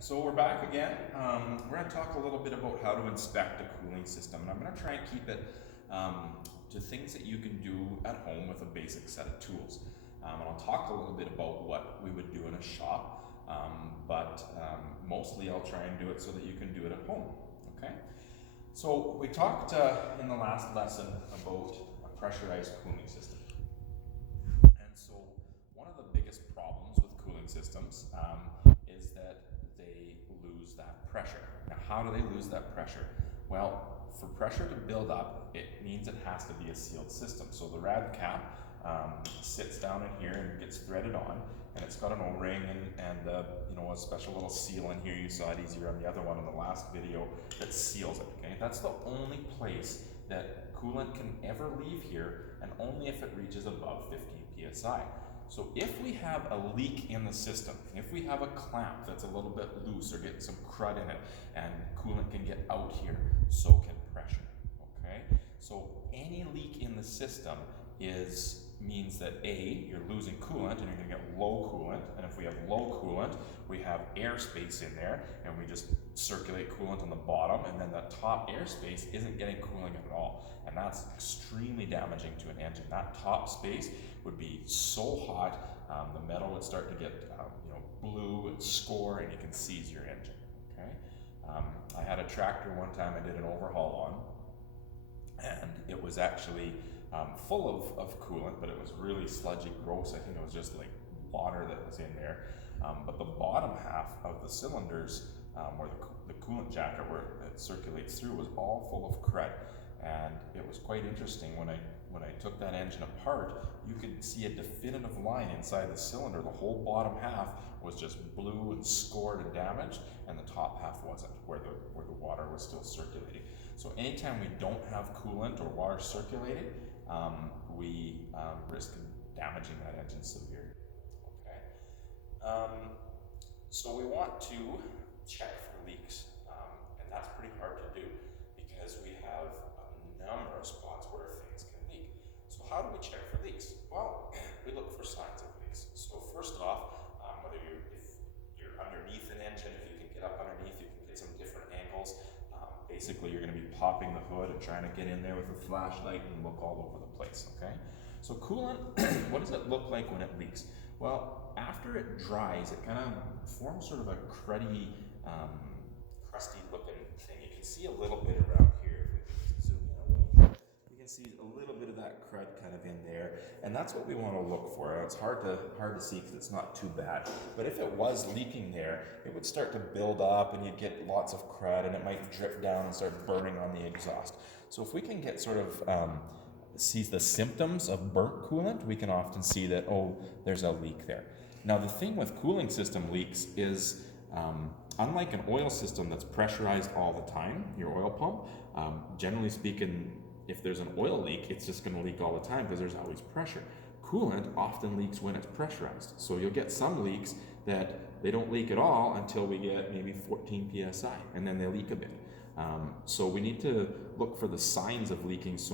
So we're back again. We're going to talk a little bit about how to inspect a cooling system, and I'm going to try and keep it to things that you can do at home with a basic set of tools. And I'll talk a little bit about what we would do in a shop, but mostly I'll try and do it so that you can do it at home. Okay. So we talked in the last lesson about a pressurized cooling system. And so one of the biggest problems with cooling systems is that they lose that pressure. Now, how do they lose that pressure? Well, for pressure to build up, it means it has to be a sealed system. So the rad cap sits down in here and gets threaded on, and it's got an O-ring and a special little seal in here. You saw it easier on the other one in the last video that seals it. Okay, that's the only place that coolant can ever leave here, and only if it reaches above 15 psi. So if we have a leak in the system, if we have a clamp that's a little bit loose or getting some crud in it, and coolant can get out here, so can pressure, okay? So any leak in the system means that A, you're losing coolant and you're gonna get low coolant, and if we have low coolant, we have airspace in there, and we just circulate coolant on the bottom, and then that top airspace isn't getting cooling at all, and that's extremely damaging to an engine. That top space would be so hot, the metal would start to get blue and score, and you can seize your engine. Okay, I had a tractor one time I did an overhaul on, and it was actually full of coolant, but it was really sludgy, gross. I think it was just like water that was in there. But the bottom half of the cylinders, where the coolant jacket where it circulates through, was all full of crud. And it was quite interesting when I took that engine apart, you could see a definitive line inside the cylinder. The whole bottom half was just blue and scored and damaged, and the top half wasn't, where the water was still circulating. So anytime we don't have coolant or water circulating, we risk damaging that engine severely. Okay. So we want to check for leaks, and that's pretty hard to do because we have a number of spots where things can leak. So how do we check for leaks? Well, we look for signs of leaks. So first off, if you're underneath an engine, if you can get up underneath, you can get some different angles. Basically, you're going to be popping the hood and trying to get in there with a flashlight and look all over the place, okay? So coolant, what does it look like when it leaks? Well, after it dries, it kind of forms sort of a cruddy, crusty looking thing. You can see a little bit around here. If we zoom in a little bit, you can see a little bit of that crud kind of in there, and that's what we want to look for. It's hard to see because it's not too bad, but if it was leaking there, it would start to build up and you'd get lots of crud, and it might drip down and start burning on the exhaust. So if we can get sort of sees the symptoms of burnt coolant, we can often see that, oh, there's a leak there. Now, the thing with cooling system leaks is, unlike an oil system that's pressurized all the time, your oil pump, generally speaking, if there's an oil leak, it's just going to leak all the time because there's always pressure. Coolant often leaks when it's pressurized. So you'll get some leaks that they don't leak at all until we get maybe 14 psi, and then they leak a bit. So we need to look for the signs of leaking as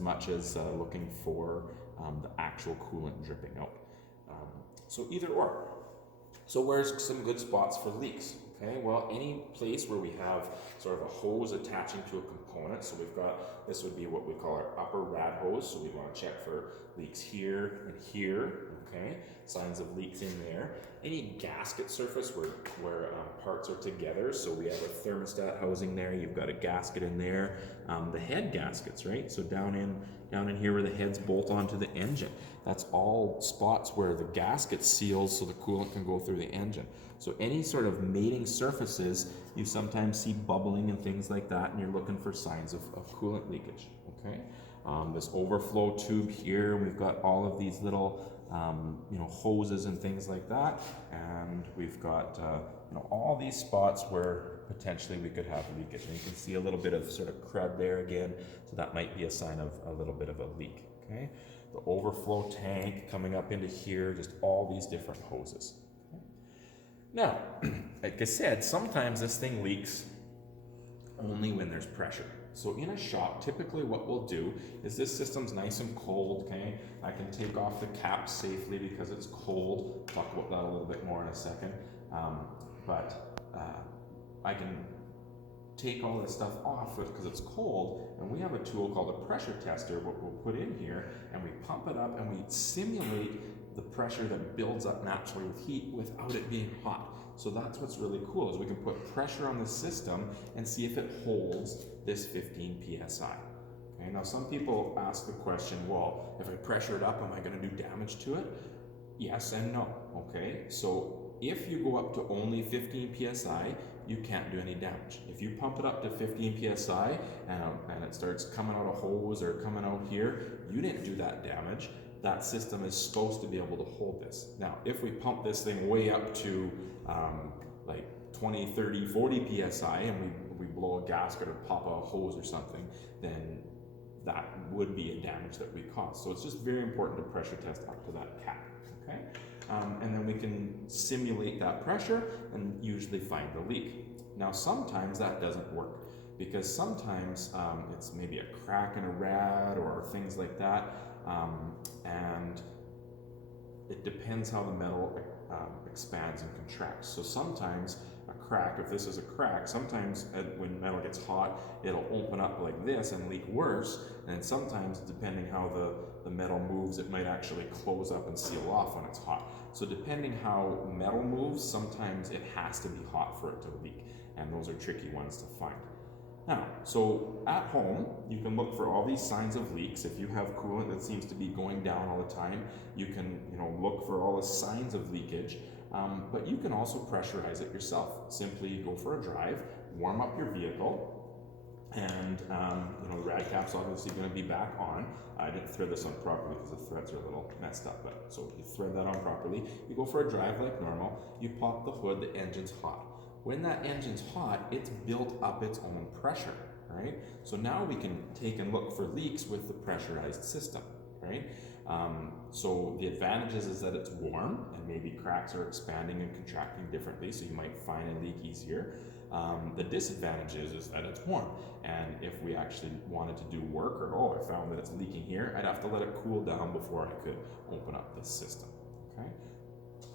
much as looking for the actual coolant dripping out. So either or. So where's some good spots for leaks? Okay, well, any place where we have sort of a hose attaching to a component. So this would be what we call our upper rad hose. So we want to check for leaks here and here. Okay, signs of leaks in there. Any gasket surface where parts are together. So we have a thermostat housing there. You've got a gasket in there. The head gaskets, right? So down in here where the heads bolt onto the engine. That's all spots where the gasket seals so the coolant can go through the engine. So any sort of mating surfaces, you sometimes see bubbling and things like that, and you're looking for signs of coolant leakage. Okay. This overflow tube here, we've got all of these little hoses and things like that, and we've got all these spots where potentially we could have leakage. And you can see a little bit of sort of crud there again, so that might be a sign of a little bit of a leak. Okay, the overflow tank coming up into here, just all these different hoses. Okay? Now, like I said, sometimes this thing leaks only when there's pressure. So in a shop, typically what we'll do is this system's nice and cold, okay? I can take off the cap safely because it's cold. Talk about that a little bit more in a second. but I can take all this stuff off because it's cold, and we have a tool called a pressure tester, what we'll put in here, and we pump it up and we simulate the pressure that builds up naturally with heat without it being hot. So that's what's really cool, is we can put pressure on the system and see if it holds this 15 psi. Okay, now some people ask the question, well, if I pressure it up, am I going to do damage to it? Yes and no. Okay, so if you go up to only 15 psi, you can't do any damage. If you pump it up to 15 psi and it starts coming out a hose or coming out here, you didn't do that damage. That system is supposed to be able to hold this. Now, if we pump this thing way up to like 20, 30, 40 psi and we blow a gasket or pop a hose or something, then that would be a damage that we cause. So it's just very important to pressure test up to that cap. Okay? And then we can simulate that pressure and usually find the leak. Now sometimes that doesn't work, because sometimes it's maybe a crack in a rad or things like that, and it depends how the metal expands and contracts. So sometimes a crack, if this is a crack, sometimes when metal gets hot, it'll open up like this and leak worse, and sometimes depending how the metal moves, it might actually close up and seal off when it's hot. So depending how metal moves, sometimes it has to be hot for it to leak, and those are tricky ones to find. Now, so at home, you can look for all these signs of leaks. If you have coolant that seems to be going down all the time, you can look for all the signs of leakage, but you can also pressurize it yourself. Simply go for a drive, warm up your vehicle, and the rad cap's obviously going to be back on. I didn't thread this on properly because the threads are a little messed up, but so you thread that on properly. You go for a drive like normal, you pop the hood, the engine's hot. When that engine's hot, it's built up its own pressure, right? So now we can take and look for leaks with the pressurized system, right? So the advantages is that it's warm and maybe cracks are expanding and contracting differently, so you might find a leak easier. The disadvantage is that it's warm, and if we actually wanted to do work, or I found that it's leaking here, I'd have to let it cool down before I could open up this system, okay?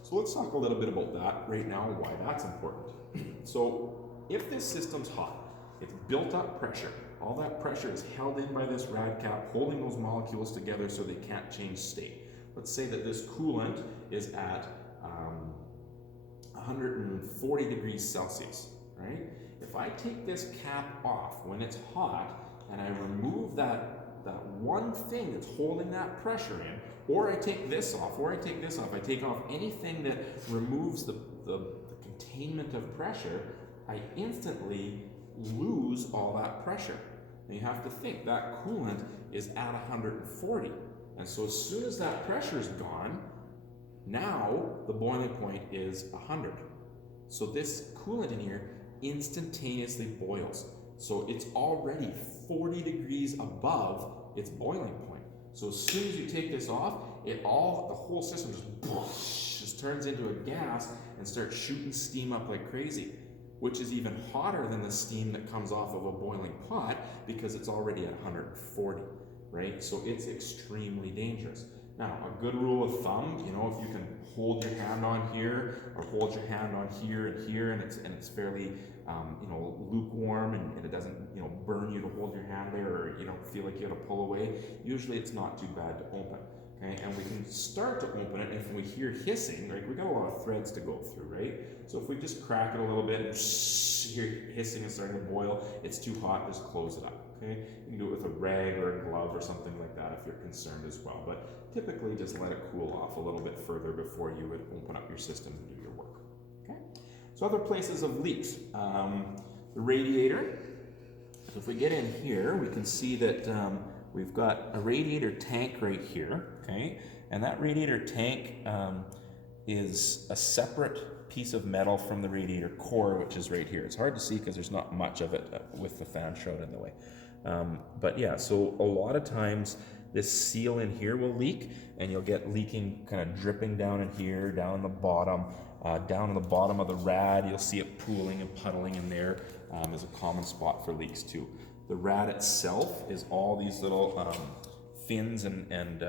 So let's talk a little bit about that right now, why that's important. So if this system's hot, it's built up pressure, all that pressure is held in by this rad cap, holding those molecules together so they can't change state. Let's say that this coolant is at 140 degrees Celsius, right? If I take this cap off when it's hot and I remove that one thing that's holding that pressure in, or I take this off, or I take this off, I take off anything that removes the containment of pressure, I instantly lose all that pressure. And you have to think that coolant is at 140. And so as soon as that pressure is gone, now the boiling point is 100. So this coolant in here instantaneously boils. So it's already 40 degrees above its boiling point. So as soon as you take this off, the whole system just turns into a gas and starts shooting steam up like crazy, which is even hotter than the steam that comes off of a boiling pot because it's already at 140, right? So it's extremely dangerous. Now, a good rule of thumb, if you can hold your hand on here or hold your hand on here and here, and it's fairly, lukewarm and it doesn't, burn you to hold your hand there, or you don't feel like you have to pull away, usually it's not too bad to open. Okay, and we can start to open it if we hear hissing, right? We got a lot of threads to go through, right? So if we just crack it a little bit and hear hissing and starting to boil, it's too hot, just close it up, okay? You can do it with a rag or a glove or something like that if you're concerned as well, but typically just let it cool off a little bit further before you would open up your system and do your work, okay? So other places of leaks, the radiator. So if we get in here, we can see that we've got a radiator tank right here, okay? And that radiator tank is a separate piece of metal from the radiator core, which is right here. It's hard to see because there's not much of it with the fan shroud in the way. But yeah, so a lot of times this seal in here will leak, and you'll get leaking kind of dripping down in here, down in the bottom, down in the bottom of the rad. You'll see it pooling and puddling in there. Is a common spot for leaks too. The rad itself is all these little fins and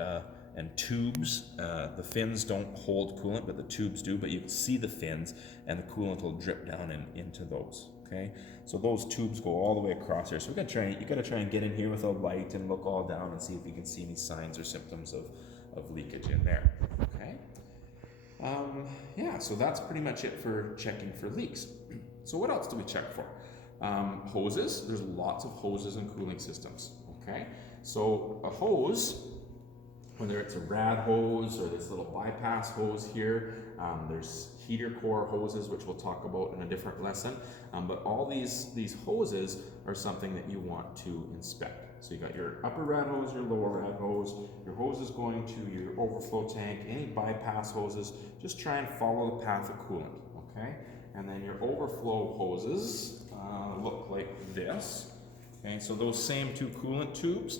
and tubes. The fins don't hold coolant, but the tubes do, but you can see the fins, and the coolant will drip down into those. Okay, so those tubes go all the way across here. So you gotta try and get in here with a light and look all down and see if you can see any signs or symptoms of leakage in there. Okay. Yeah, so that's pretty much it for checking for leaks. So what else do we check for? Hoses. There's lots of hoses in cooling systems. Okay, so a hose, whether it's a rad hose or this little bypass hose here, there's heater core hoses, which we'll talk about in a different lesson. But all these hoses are something that you want to inspect. So you got your upper rad hose, your lower rad hose, your hoses going to your overflow tank, any bypass hoses, just try and follow the path of coolant, okay? And then your overflow hoses look like this. Okay, so those same two coolant tubes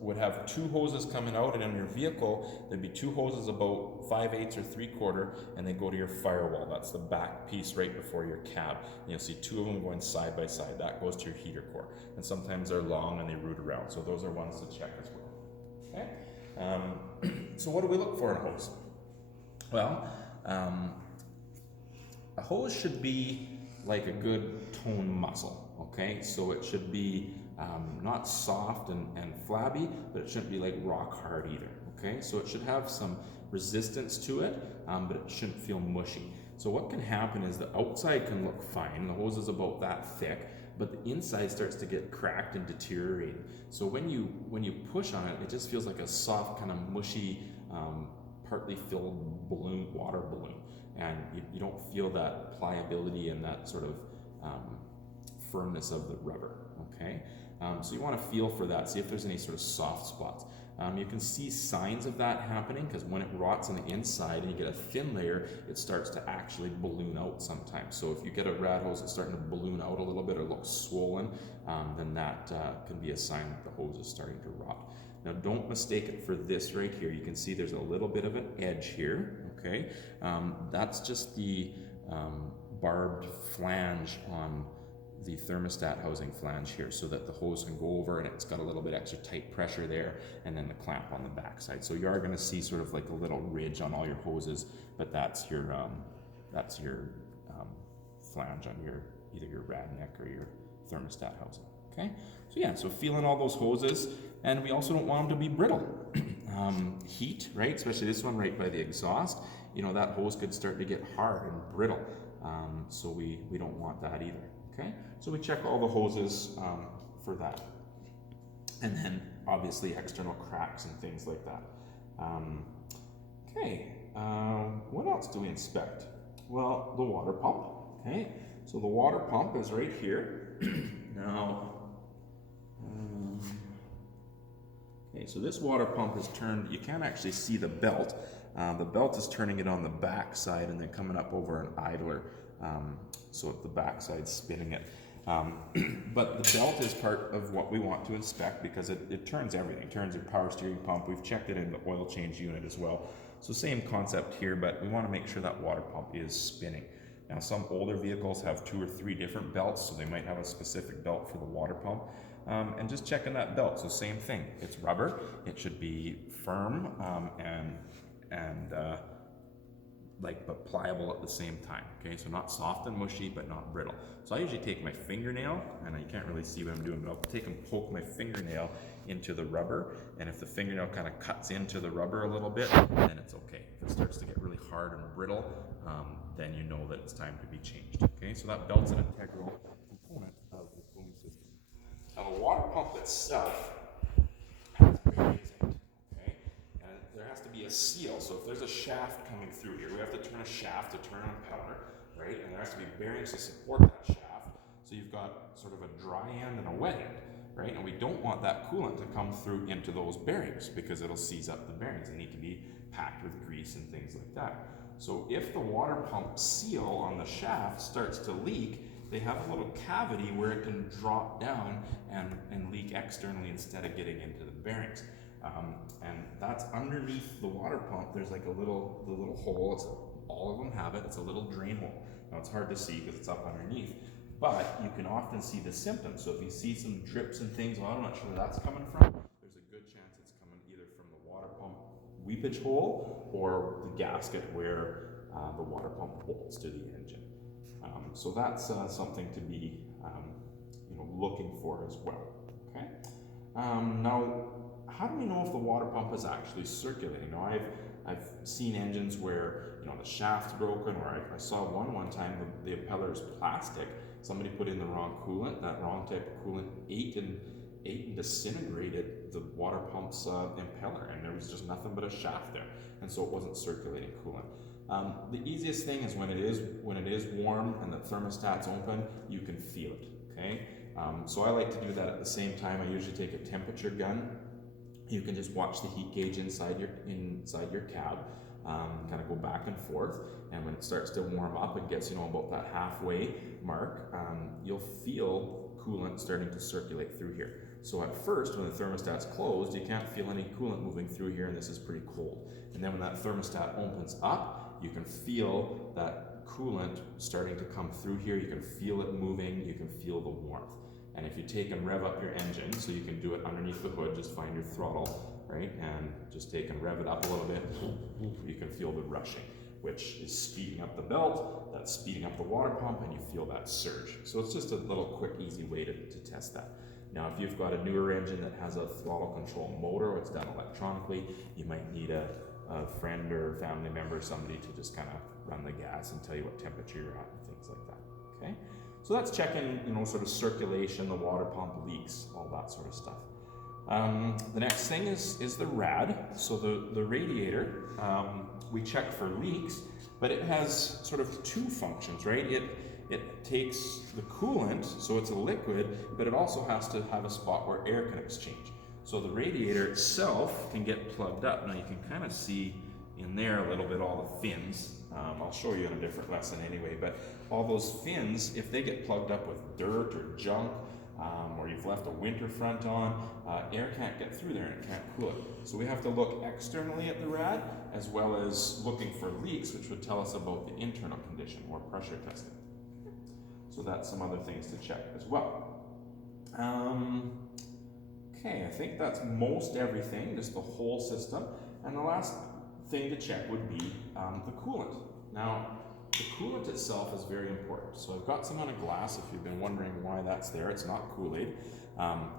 would have two hoses coming out, and in your vehicle, there'd be two hoses about 5/8 or 3/4, and they go to your firewall. That's the back piece right before your cab. And you'll see two of them going side by side. That goes to your heater core. And sometimes they're long and they root around. So those are ones to check as well. Okay. So what do we look for in a hose? Well, a hose should be like a good toned muscle. Okay, so it should be not soft and flabby, but it shouldn't be like rock hard either. Okay, so it should have some resistance to it, but it shouldn't feel mushy. So what can happen is the outside can look fine, the hose is about that thick, but the inside starts to get cracked and deteriorated. So when you push on it, it just feels like a soft, kind of mushy, partly filled balloon, water balloon, and you don't feel that pliability and that sort of firmness of the rubber. Okay, so you want to feel for that, see if there's any sort of soft spots. You can see signs of that happening because when it rots on the inside and you get a thin layer, it starts to actually balloon out sometimes. So if you get a rad hose that's starting to balloon out a little bit or looks swollen, then that can be a sign that the hose is starting to rot. Now don't mistake it for this right here. You can see there's a little bit of an edge here. Okay, that's just the barbed flange on the thermostat housing flange here, so that the hose can go over and it's got a little bit extra tight pressure there, and then the clamp on the back side. So you are going to see sort of like a little ridge on all your hoses, but that's your flange on your either your rad neck or your thermostat housing. Okay, so yeah, so feeling all those hoses, and we also don't want them to be brittle. Heat, right, especially this one right by the exhaust, you know, that hose could start to get hard and brittle, so we don't want that either. Okay, so we check all the hoses for that, and then obviously external cracks and things like that. What else do we inspect? Well, the water pump. Okay, so the water pump is right here. Now, okay, so this water pump is turned, you can't actually see the belt. The belt is turning it on the back side and then coming up over an idler. So the back side's spinning it. But the belt is part of what we want to inspect because it turns everything. It turns your power steering pump. We've checked it in the oil change unit as well. So same concept here, but we want to make sure that water pump is spinning. Now some older vehicles have 2 or 3 different belts, so they might have a specific belt for the water pump. And just checking that belt, so same thing. It's rubber. It should be firm but pliable at the same time. Okay, so not soft and mushy, but not brittle. So I usually take my fingernail, and you can't really see what I'm doing, but I'll take and poke my fingernail into the rubber, and if the fingernail kind of cuts into the rubber a little bit, then it's okay. If it starts to get really hard and brittle, then you know that it's time to be changed. Okay, so that belt's an integral component of the cooling system. Now the water pump itself has bearings in it. Okay, and there has to be a seal. So if there's a shaft coming through here, we have to turn a shaft to turn on a powder, right? And there has to be bearings to support that shaft. So you've got sort of a dry end and a wet end, right? And we don't want that coolant to come through into those bearings because it'll seize up the bearings. They need to be packed with grease and things like that. So if the water pump seal on the shaft starts to leak, they have a little cavity where it can drop down and leak externally instead of getting into the bearings. And that's underneath the water pump. There's like the little hole. All of them have it. It's a little drain hole. Now it's hard to see because it's up underneath, but you can often see the symptoms. So if you see some drips and things, well, I'm not sure where that's coming from. There's a good chance it's coming either from the water pump weepage hole or the gasket where the water pump bolts to the engine. So that's something to be looking for as well. Okay. Now, how do we know if the water pump is actually circulating? Now, I've seen engines where the shaft's broken, or I saw one time the impeller is plastic. Somebody put in the wrong coolant. That wrong type of coolant ate and disintegrated the water pump's impeller, and there was just nothing but a shaft there, and so it wasn't circulating coolant. The easiest thing is when it is warm and the thermostat's open, you can feel it. Okay, so I like to do that at the same time. I usually take a temperature gun. You can just watch the heat gauge inside your cab, kind of go back and forth, and when it starts to warm up and gets about that halfway mark, you'll feel coolant starting to circulate through here. So at first, when the thermostat's closed, you can't feel any coolant moving through here, and this is pretty cold. And then when that thermostat opens up, you can feel that coolant starting to come through here. You can feel it moving, you can feel the warmth. And if you take and rev up your engine, so you can do it underneath the hood, just find your throttle, right? And just take and rev it up a little bit, you can feel the rushing, which is speeding up the belt, that's speeding up the water pump, and you feel that surge. So it's just a little quick, easy way to test that. Now, if you've got a newer engine that has a throttle control motor, or it's done electronically, you might need a friend or family member, somebody to just kind of run the gas and tell you what temperature you're at and things like that, okay? So that's checking, sort of circulation, the water pump, leaks, all that sort of stuff. The next thing is the rad. So the radiator, we check for leaks, but it has sort of two functions, right? It takes the coolant, so it's a liquid, but it also has to have a spot where air can exchange. So the radiator itself can get plugged up. Now you can kind of see in there a little bit all the fins. I'll show you in a different lesson anyway, but all those fins, if they get plugged up with dirt or junk, or you've left a winter front on, air can't get through there and it can't cool it. So we have to look externally at the rad, as well as looking for leaks, which would tell us about the internal condition, or pressure testing. So that's some other things to check as well. Okay, I think that's most everything, just the whole system. And the last thing to check would be the coolant. Now, the coolant itself is very important. So I've got some on a glass if you've been wondering why that's there. It's not Kool-Aid.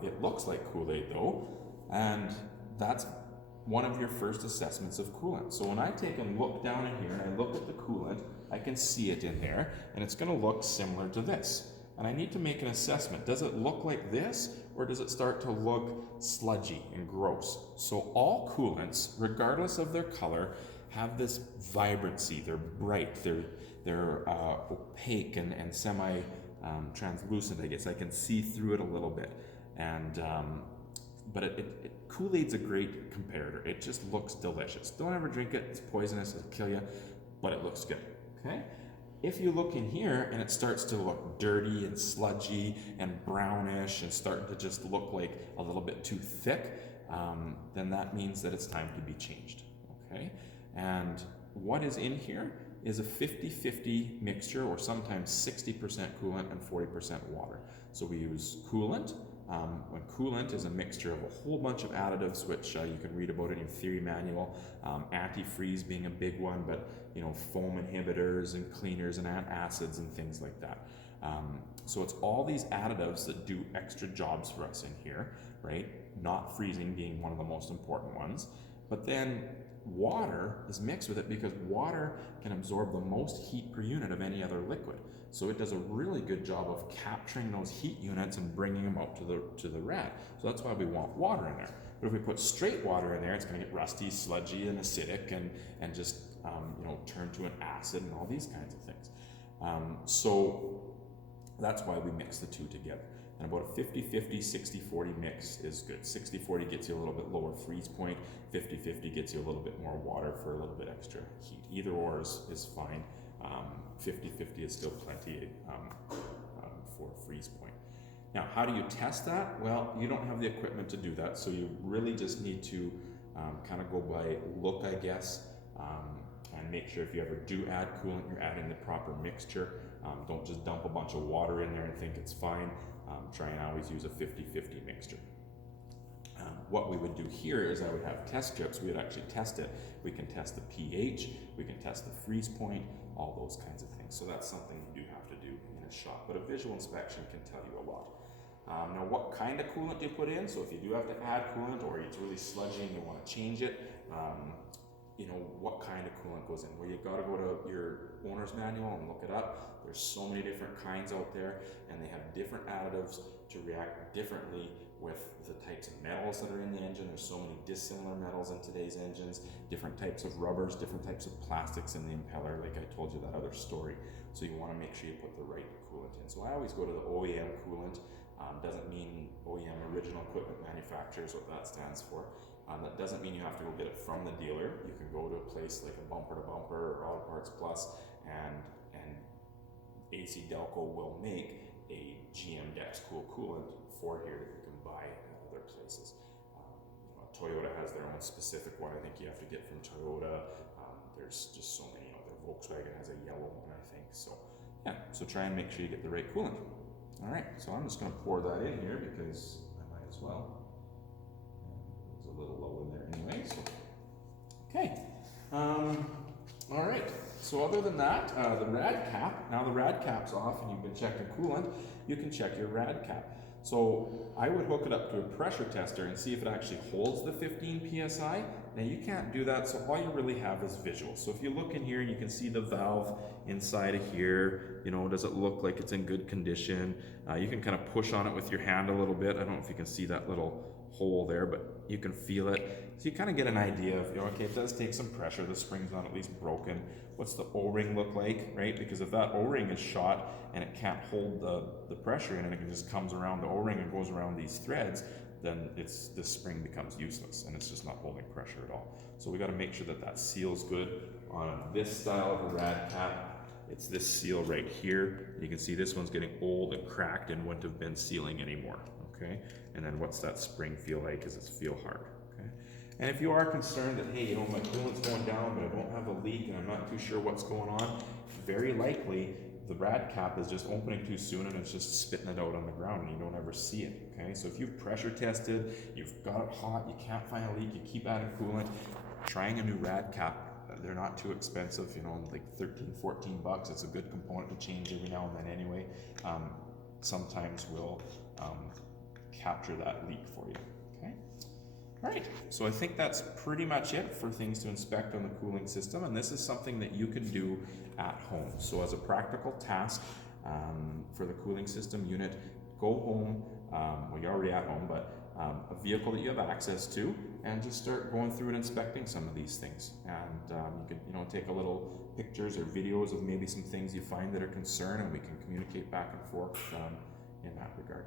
It looks like Kool-Aid though, and that's one of your first assessments of coolant. So when I take and look down in here and I look at the coolant, I can see it in there, and it's going to look similar to this. And I need to make an assessment. Does it look like this, or does it start to look sludgy and gross? So all coolants, regardless of their color, have this vibrancy. They're bright, they're opaque and semi-translucent, I guess. I can see through it a little bit. And but Kool-Aid's a great comparator. It just looks delicious. Don't ever drink it, it's poisonous, it'll kill you, but it looks good, okay? If you look in here and it starts to look dirty and sludgy and brownish and starting to just look like a little bit too thick, then that means that it's time to be changed, okay? And what is in here is a 50-50 mixture, or sometimes 60% coolant and 40% water. So we use coolant. When coolant is a mixture of a whole bunch of additives, which you can read about in your theory manual, antifreeze being a big one, but foam inhibitors and cleaners and acids and things like that. So it's all these additives that do extra jobs for us in here, right? Not freezing being one of the most important ones. But then water is mixed with it because water can absorb the most heat per unit of any other liquid. So it does a really good job of capturing those heat units and bringing them out to the rad. So that's why we want water in there. But if we put straight water in there, it's going to get rusty, sludgy, and acidic, and just turn to an acid and all these kinds of things. So that's why we mix the two together. And about a 50-50, 60-40 mix is good. 60-40 gets you a little bit lower freeze point. 50-50 gets you a little bit more water for a little bit extra heat. Either or is fine. 50-50 is still plenty for freeze point. Now, how do you test that? Well, you don't have the equipment to do that, so you really just need to kind of go by look, I guess, and make sure if you ever do add coolant, you're adding the proper mixture. Don't just dump a bunch of water in there and think it's fine. Try and always use a 50-50 mixture. What we would do here is I would have test strips. We would actually test it. We can test the pH, we can test the freeze point, all those kinds of things. So that's something you do have to do in a shop, but a visual inspection can tell you a lot. Now, what kind of coolant do you put in? So if you do have to add coolant or it's really sludgy and you want to change it, you know, what kind of coolant goes in? Well, you got to go to your owner's manual and look it up. There's so many different kinds out there, and they have different additives to react differently with the types of metals that are in the engine. There's so many dissimilar metals in today's engines, different types of rubbers, different types of plastics in the impeller, like I told you that other story. So you want to make sure you put the right coolant in. So I always go to the OEM coolant. Doesn't mean OEM, original equipment manufacturer is what that stands for. That doesn't mean you have to go get it from the dealer. You can go to a place like a Bumper to Bumper or Auto Parts Plus, and AC Delco will make a GM Dexcool coolant for here that you can buy at other places. You know, Toyota has their own specific one. I think you have to get from Toyota. There's just so many. You know, their Volkswagen has a yellow one, I think. So yeah, so try and make sure you get the right coolant. All right, so I'm just going to pour that in here because I might as well. It was a little low in there anyway, so. Okay, all right, so other than that, the rad cap, now the rad cap's off and you've been checking coolant, you can check your rad cap. So I would hook it up to a pressure tester and see if it actually holds the 15 PSI. Now you can't do that, so all you really have is visual. So if you look in here, you can see the valve inside of here. You know, does it look like it's in good condition? You can kind of push on it with your hand a little bit. I don't know if you can see that little hole there, but you can feel it. So you kind of get an idea of, you know, okay, it does take some pressure. The spring's not at least broken. What's the O-ring look like, right? Because if that O-ring is shot and it can't hold the pressure in it, and it just comes around the O-ring and goes around these threads, then this spring becomes useless and it's just not holding pressure at all. So we got to make sure that that seal's good on this style of a rad cap. It's this seal right here. You can see this one's getting old and cracked and wouldn't have been sealing anymore, okay? And then what's that spring feel like? Is it feel hard, okay? And if you are concerned that, hey, you know, my coolant's going down, but I don't have a leak and I'm not too sure what's going on, very likely the rad cap is just opening too soon and it's just spitting it out on the ground and you don't ever see it, okay? So if you've pressure tested, you've got it hot, you can't find a leak, you keep adding coolant, trying a new rad cap, they're not too expensive, you know, like 13, 14 bucks. It's a good component to change every now and then anyway. Sometimes will capture that leak for you, okay? All right, so I think that's pretty much it for things to inspect on the cooling system, and this is something that you can do at home. So as a practical task for the cooling system unit, go home, well, you're already at home, but a vehicle that you have access to, and just start going through and inspecting some of these things. And you can, you know, take a little pictures or videos of maybe some things you find that are concerned, and we can communicate back and forth in that regard.